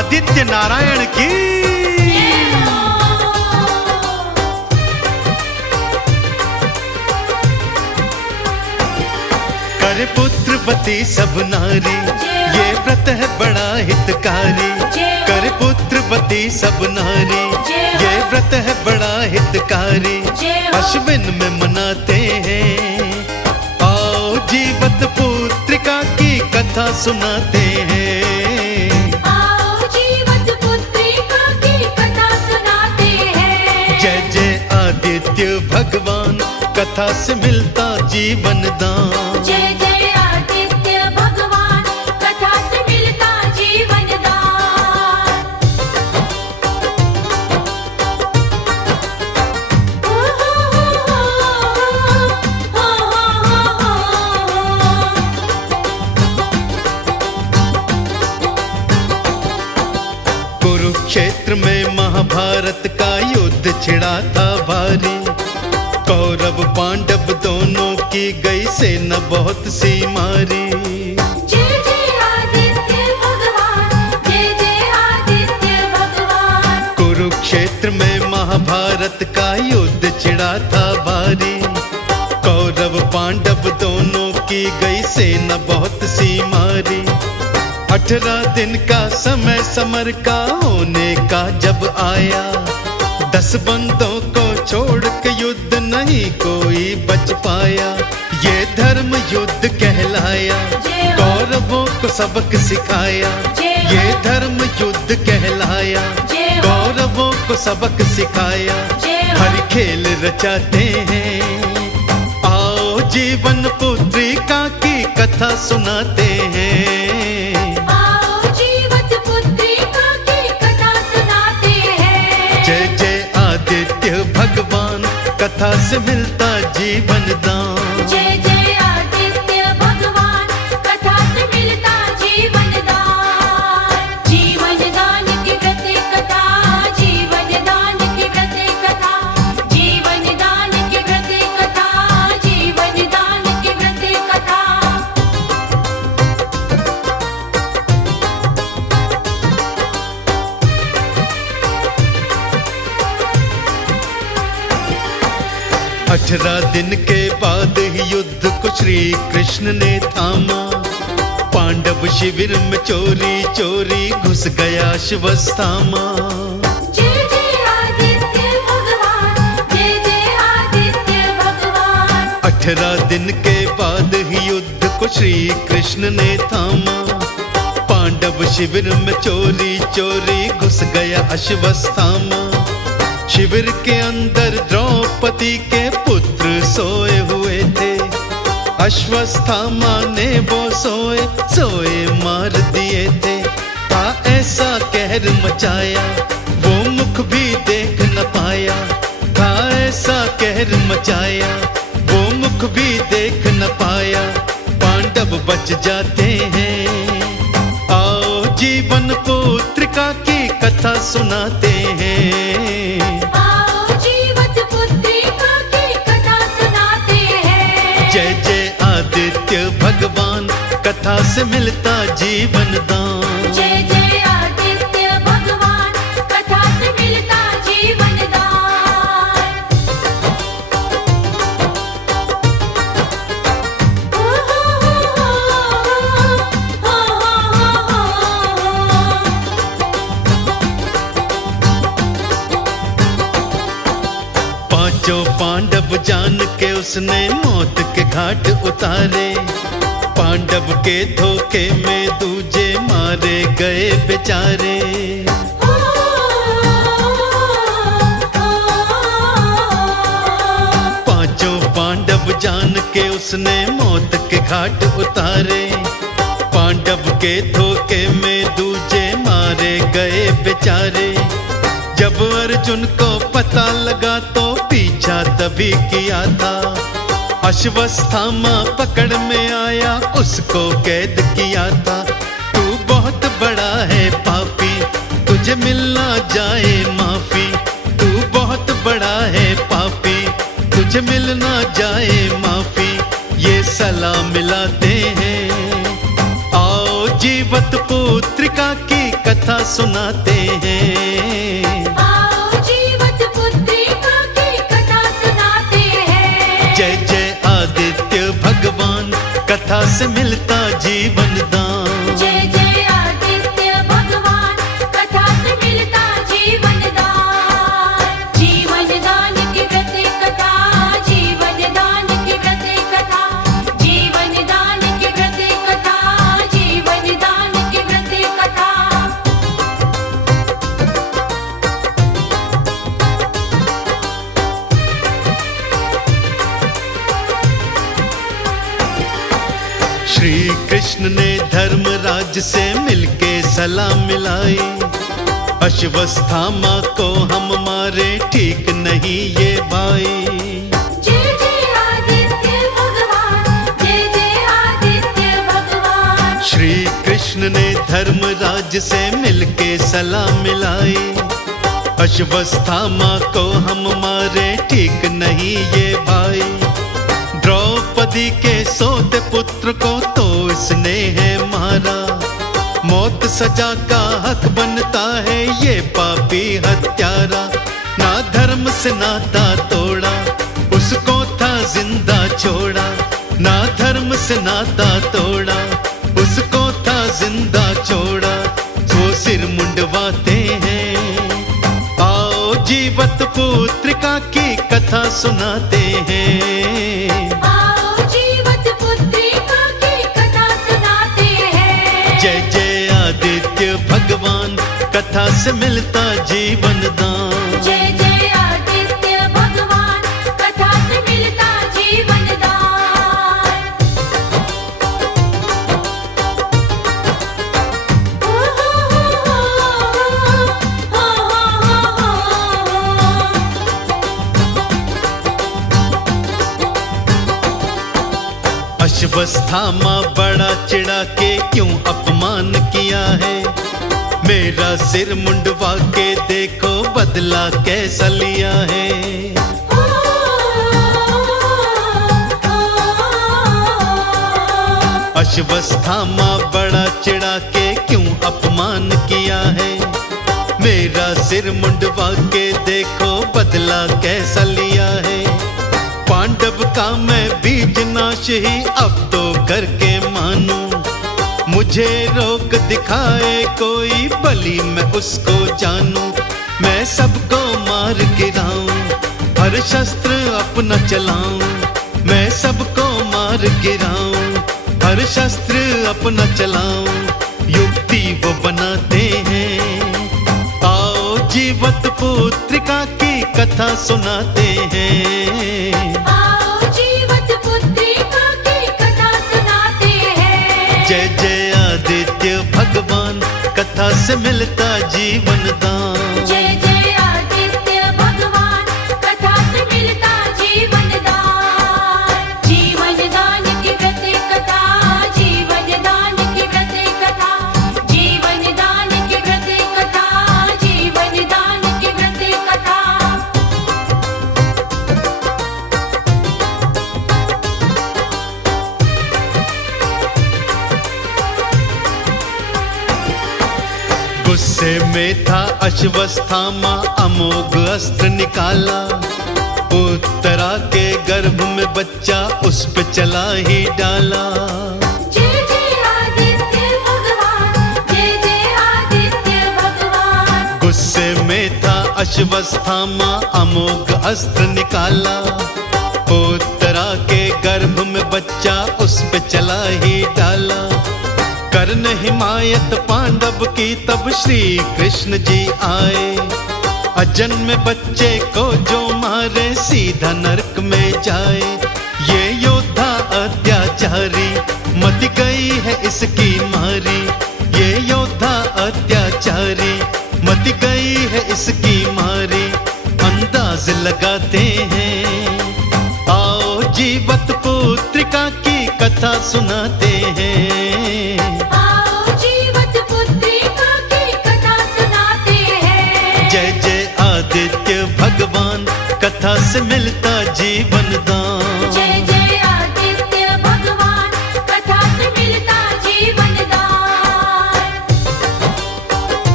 आदित्य नारायण की। करे पुत्रवती सब नारी, ये व्रत है बड़ा हितकारी। करे पुत्रवती सब नारी, ये व्रत है बड़ा हितकारी। अश्विन में मनाते हैं, आओ जीवत पुत्रिका की कथा सुनाते हैं। आओ जीवत पुत्रिका की कथा सुनाते हैं। जय जय आदित्य भगवान, कथा से मिलता जीवन दान। जय जय आदित्य भगवान, कथा से मिलता जीवन दान। हो हो कुरुक्षेत्र में महाभारत का युद्ध छिड़ा था भारी। कौरव पांडव दोनों की गई सेना बहुत सी मारी। जय जय आदित्य भगवान, जय जय आदित्य भगवान। कुरुक्षेत्र में महाभारत का युद्ध छिड़ा था भारी। कौरव पांडव दोनों की गई सेना बहुत सी मारी। 18 दिन का समय समर का होने का जब आया, 10 बंदों को छोड़ के युद्ध नहीं कोई बच पाया। ये धर्म युद्ध कहलाया, कौरवों को सबक सिखाया। ये धर्म युद्ध कहलाया, कौरवों को सबक सिखाया। हर खेल रचाते हैं, आओ जीवन पुत्रिका की कथा सुनाते हैं। आओ जीवत पुत्रिका की कथा सुनाते हैं। जय जय आदित्य भगवान, कथा से मिलता जीवन दान। जय जय आदित्य भगवान, कथा से मिलता जीवन दान। जीवन दान की व्रत कथा, जीवन दान की व्रत कथा, जीवन दान की व्रत कथा, जीवन दान की व्रत कथा। अठारह दिन के बाद ही युद्ध को श्री कृष्ण ने थामा। पांडव शिविर में चोरी चोरी घुस गया अश्वत्थामा। जय जय आदित्य भगवान, जय जय आदित्य भगवान। 18 दिन के बाद ही युद्ध को श्री कृष्ण ने थामा। पांडव शिविर में चोरी चोरी घुस गया अश्वत्थामा। शिविर के अंदर द्रौपदी के पुत्र सोए हुए थे। अश्वत्थामा ने वो सोए सोए मार दिए थे। था ऐसा कहर मचाया, वो मुख भी देख न पाया। था ऐसा कहर मचाया, वो मुख भी देख न पाया। पांडव बच जाते हैं, आओ जीवन पुत्रिका की कथा सुनाते हैं। आओ जीवत पुत्रिका की कथा सुनाते हैं। जय जय आदित्य भगवान, कथा से मिलता जीवन दान। जय जय आदित्य भगवान, कथा से मिलता जीवन दान। हो पांचों पांडव जान के उसने मौत के घाट उतारे। पांडव के धोखे में दूजे मारे गए बेचारे। पांचों पांडव जान के उसने मौत के घाट उतारे। पांडव के धोखे में दूजे मारे गए बेचारे। जब अर्जुन को पता लगा तो पीछा तभी किया था। अश्वत्थामा पकड़ में आया, उसको कैद किया था। तू बहुत बड़ा है पापी, तुझे मिलना जाए माफी। तू बहुत बड़ा है पापी, तुझे मिलना जाए माफी। ये सलाह मिलाते हैं, आओ जीवत पुत्रिका की कथा सुनाते हैं। आओ जीवत पुत्रिका की कथा सुनाते हैं। जय जय आदित्य भगवान, कथा से मिलता जीवन दान। जय जय आदित्य भगवान, कथा से मिलता जीवन दान। जीवन दान की व्रत कथा, जीवन दान की व्रत कथा, जीवन दान की व्रत कथा, जीवन दान की व्रत कथा। श्री कृष्ण ने धर्मराज से मिलके सलाह मिलाई, अश्वत्थामा को हम मारे ठीक नहीं ये भाई। जय जय आदित्य भगवान, जय जय आदित्य भगवान। श्री कृष्ण ने धर्मराज से मिलके सलाह मिलाई, अश्वत्थामा को हम मारे ठीक नहीं ये भाई। द्रौपदी के सोते पुत्र को तो इसने है मारा, मौत सजा का हक बनता है ये पापी हत्यारा। ना धर्म से नाता तोड़ा, उसको था जिंदा छोड़ा। ना धर्म से नाता तोड़ा, उसको था जिंदा छोड़ा। वो सिर मुंडवाते हैं, आओ जीवत पुत्रिका की कथा सुनाते हैं। आओ जीवत पुत्रिका की कथा सुनाते हैं। जय जय आदित्य भगवान, कथा से मिलता जीवन दान। जय जय आदित्य भगवान, कथा से मिलता जीवन दान। ओ हो अश्वत्थामा बड़ा चिढ़ा के क्यों अपमान किया है, मेरा सिर मुंडवा के देखो बदला कैसा लिया है। अश्वत्थामा बड़ा चिढ़ा के क्यों अपमान किया है, मेरा सिर मुंडवा के देखो बदला कैसा लिया है। पांडव का मैं बीज नाश ही अब तो करके मानूं, मुझे रोक दिखाए कोई बलि मैं उसको जानूं। मैं सबको मार गिराऊं, हर शस्त्र अपना चलाऊं। मैं सबको मार गिराऊं, हर शस्त्र अपना चलाऊं। युक्ति वो बनाते हैं, आओ जीवत पुत्रिका की कथा सुनाते हैं। आओ जीवत पुत्रिका की कथा सुनाते हैं। जय जय आदित्य भगवान, कथा से मिलता जीवन दान। जय जय आदित्य भगवान, कथा से मिलता जीवन दान। जीवन दान की व्रत कथा, जीवन दान की व्रत कथा, जीवन दान की व्रत कथा, जीवन दान की व्रत कथा। गुस्से में था अश्वत्थामा, अमोघ अस्त्र निकाला। उत्तरा के गर्भ में बच्चा उस पे चला ही डाला। जय जय आदित्य भगवान, जय जय आदित्य भगवान। गुस्से में था अश्वत्थामा, अमोघ अस्त्र निकाला। उत्तरा के गर्भ में बच्चा उस पे चला ही डाला। कर्ण हिमायत पांडव की तब श्री कृष्ण जी आए। अजन्मे बच्चे को जो मारे सीधा नरक में जाए। ये योद्धा अत्याचारी, मत गई है इसकी मारी। ये योद्धा अत्याचारी, मत गई है इसकी मारी। अंदाज लगाते हैं, आओ जीवत पुत्रिका की कथा सुनाते हैं। आओ जीवत पुत्रिका की कथा सुनाते हैं। जय जय आदित्य भगवान, कथा से मिलता जीवन दान। जय जय आदित्य भगवान, कथा से मिलता जीवन दान।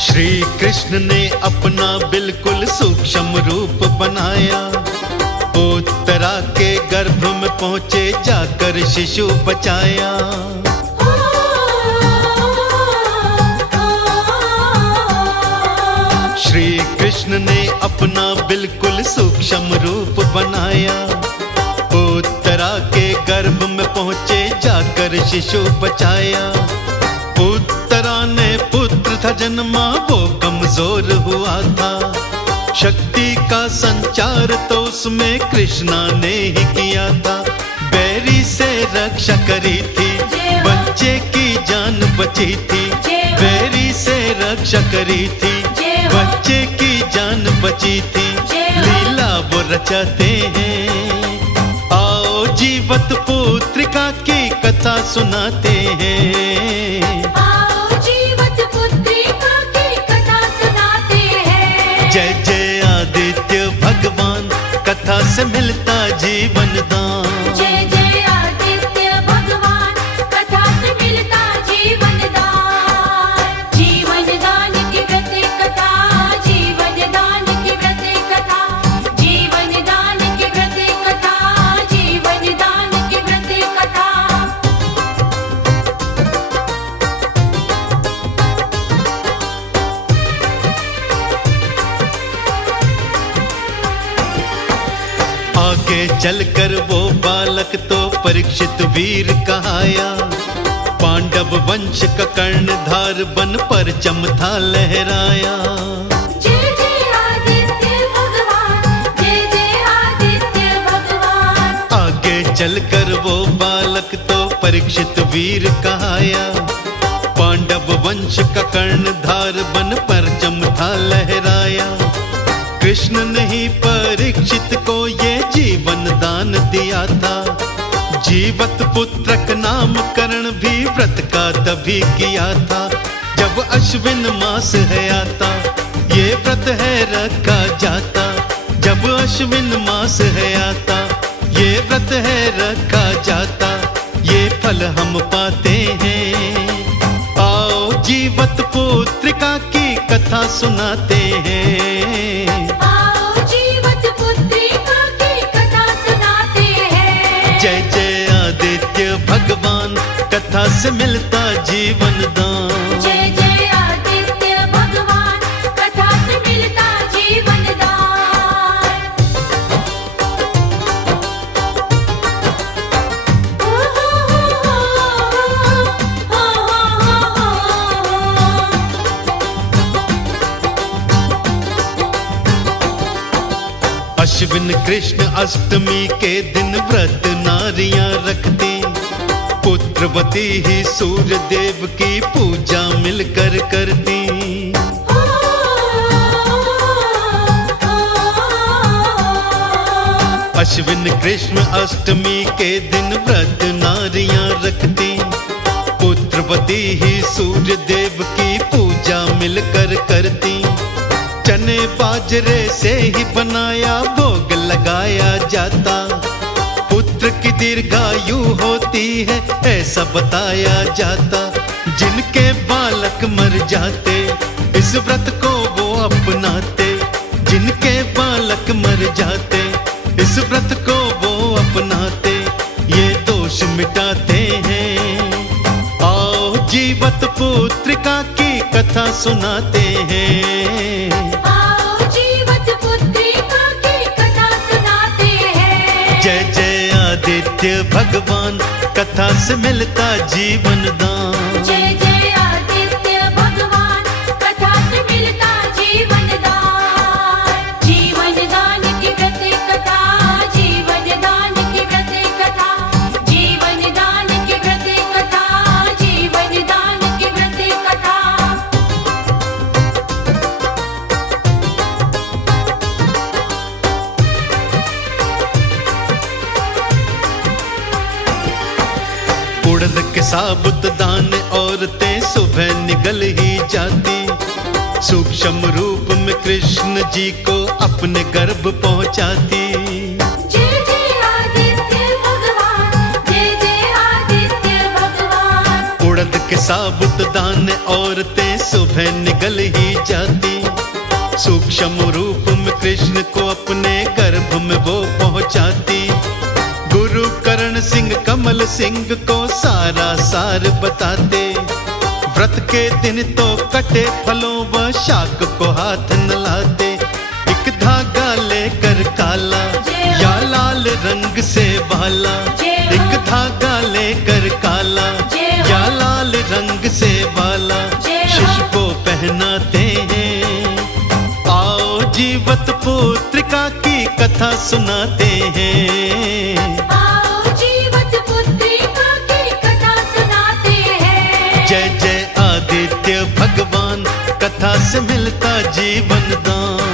श्री कृष्ण ने अपना बिल्कुल सूक्ष्म रूप बनाया, उत्तरा के गर्भ में पहुंचे जाकर शिशु बचाया। श्री कृष्ण ने अपना बिल्कुल सूक्ष्म रूप बनाया, उत्तरा के गर्भ में पहुंचे जाकर शिशु बचाया। उत्तरा ने पुत्र था जन्मा, वो कमजोर हुआ था, शक्ति का संचार तो उसमें कृष्णा ने ही किया था। बैरी से रक्षा करी थी, बच्चे की जान बची थी, बैरी से रक्षा करी थी, बच्चे की जान बची थी। लीला वो रचाते हैं, आओ जीवत पुत्रिका की कथा सुनाते हैं। आओ जीवत पुत्रिका की कथा सुनाते हैं। जय जय आदित्य भगवान, कथा से मिलता जीवन दान। जय जय आदित्य भगवान, कथा से मिलता जीवन दान। जीवन दान की व्रत कथा, जीवन दान की व्रत कथा, जीवन दान की व्रत कथा, जीवन दान की व्रत कथा। आगे चलकर वो बालक तो परीक्षित वीर कहाया, पांडव वंश का कर्णधार बन परचम था लहराया। जय जय आदित्य भगवान, जय जय आदित्य भगवान। आगे चलकर वो बालक तो परीक्षित वीर कहाया, पांडव वंश का कर्णधार बन परचम था लहराया। कृष्ण ने ही परीक्षित को ये जीवन दान दिया था, जीवत पुत्रक नामकरण भी व्रत का तभी किया था, जब अश्विन मास है आता, ये व्रत है रखा जाता। जब अश्विन मास है आता, ये व्रत है रखा जाता, ये फल हम पाते हैं। आओ जीवत पुत्रिका की कथा सुनाते हैं। आओ जीवत पुत्रिका की कथा सुनाते हैं। जय जय आदित्य भगवान, कथा से मिलता जीवन दान। जय जय आदित्य भगवान, कथा से मिलता जीवन दान। ओ हो अश्विन कृष्ण अष्टमी के दिन व्रत नारियां रखती, पुत्रवती ही सूर्य देव की पूजा मिलकर करती। अश्विन कृष्ण अष्टमी के दिन व्रत नारियां रखती, पुत्रवती ही सूर्य देव की पूजा मिलकर करती। चने बाजरे से ही बनाया भोग लगाया जाता, पुत्र की दीर्घायु होती है ऐसा बताया जाता। जिनके बालक मर जाते इस व्रत को वो अपनाते, जिनके बालक मर जाते इस व्रत को वो अपनाते, ये दोष मिटाते हैं। आओ जीवत पुत्रिका की कथा सुनाते हैं। आओ जीवत पुत्रिका की कथा सुनाते हैं। जय जय आदित्य भगवान, कथा से मिलता जीवन दान। जय जय आदित्य भगवान, कथा से मिलता जीवन दान। जीवन दान की व्रत कथा, जीवन दान की व्रत कथा, जीवन दान की व्रत कथा, जीवन दान की व्रत कथा। उड़द के साबुत दाने औरतें सुबह निकल ही जाती, सूक्ष्म रूप में कृष्ण जी को अपने गर्भ पहुंचाती। जय जय आदित्य भगवान, जय जय आदित्य भगवान। उड़द के साबुत दाने औरतें सुबह निगल ही जाती, सूक्ष्म रूप में कृष्ण को अपने गर्भ में वो पहुंचाती। गुरु करण सिंह कमल सिंह को सारा सार बताते, व्रत के दिन तो कटे फलों व शाक को हाथ न लाते। एक धागा लेकर काला या लाल रंग से वाला, एक धागा लेकर काला या लाल रंग से वाला शिशु को पहनाते हैं। आओ जीवत पुत्रिका की कथा सुनाते हैं, आओ जीवत पुत्रिका की कथा सुनाते हैं। जय जय आदित्य भगवान, कथा से मिलता जीवन दान।